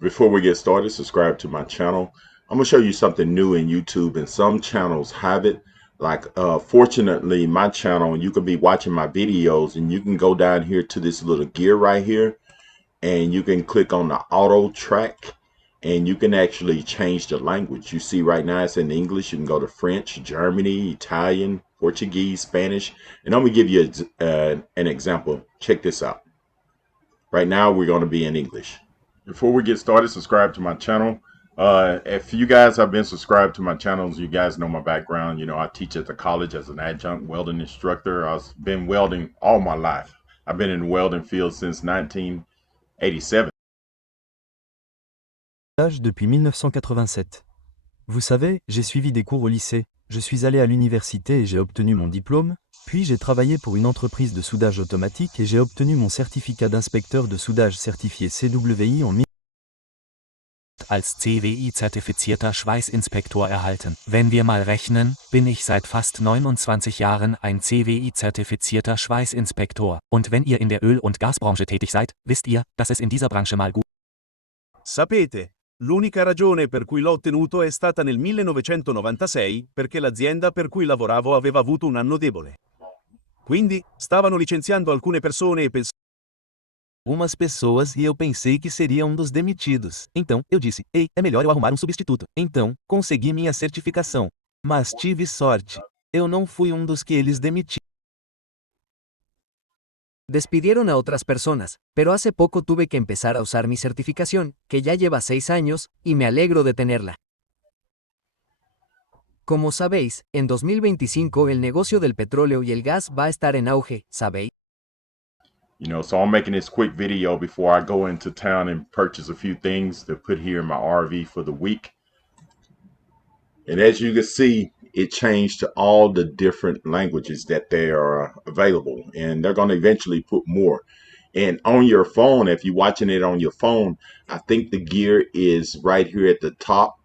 Before we get started, subscribe to my channel. I'm gonna show you something new in YouTube, and some channels have it. Like, fortunately, my channel, you can be watching my videos, and you can go down here to this little gear right here, and you can click on the auto track, and you can actually change the language. You see right now it's in English. You can go to French, Germany, Italian, Portuguese, Spanish, and I'm gonna give you an example. Check this out. Right now, we're gonna be in English. Before we get started, subscribe to my channel. If you guys have been subscribed to my channels, you guys know my background. You know, I teach at the college as an adjunct welding instructor. I've been welding all my life. I've been in the welding field since 1987. Depuis 1987. Vous savez, j'ai suivi des cours au lycée, je suis allé à l'université et j'ai obtenu mon diplôme, puis j'ai travaillé pour une entreprise de soudage automatique et j'ai obtenu mon certificat d'inspecteur de soudage certifié CWI en als CWI-zertifizierter Schweißinspektor erhalten. Wenn wir mal rechnen, bin ich seit fast 29 Jahren ein CWI-zertifizierter Schweißinspektor. Und wenn ihr in der Öl- und Gasbranche tätig seid, wisst ihr, dass es in dieser Branche mal gut. Sapete, l'unica ragione per cui l'ho ottenuto è stata nel 1996, perché l'azienda per cui lavoravo aveva avuto un anno debole. Quindi, stavano licenziando alcune persone e Umas pessoas e eu pensei que seria um dos demitidos. Então, eu disse, ei, é melhor eu arrumar um substituto. Então, consegui minha certificação. Mas tive sorte. Eu não fui um dos que eles demitiram. Despidieron a otras personas, pero hace poco tuve que empezar a usar mi certificación, que ya lleva 6 años, y me alegro de tenerla. Como sabéis, en 2025 el negocio del petróleo y el gas va a estar en auge, ¿sabéis? You know, so I'm making this quick video before I go into town and purchase a few things to put here in my RV for the week. And as you can see, it changed to all the different languages that they are available. And they're going to eventually put more. And on your phone, if you're watching it on your phone, I think the gear is right here at the top.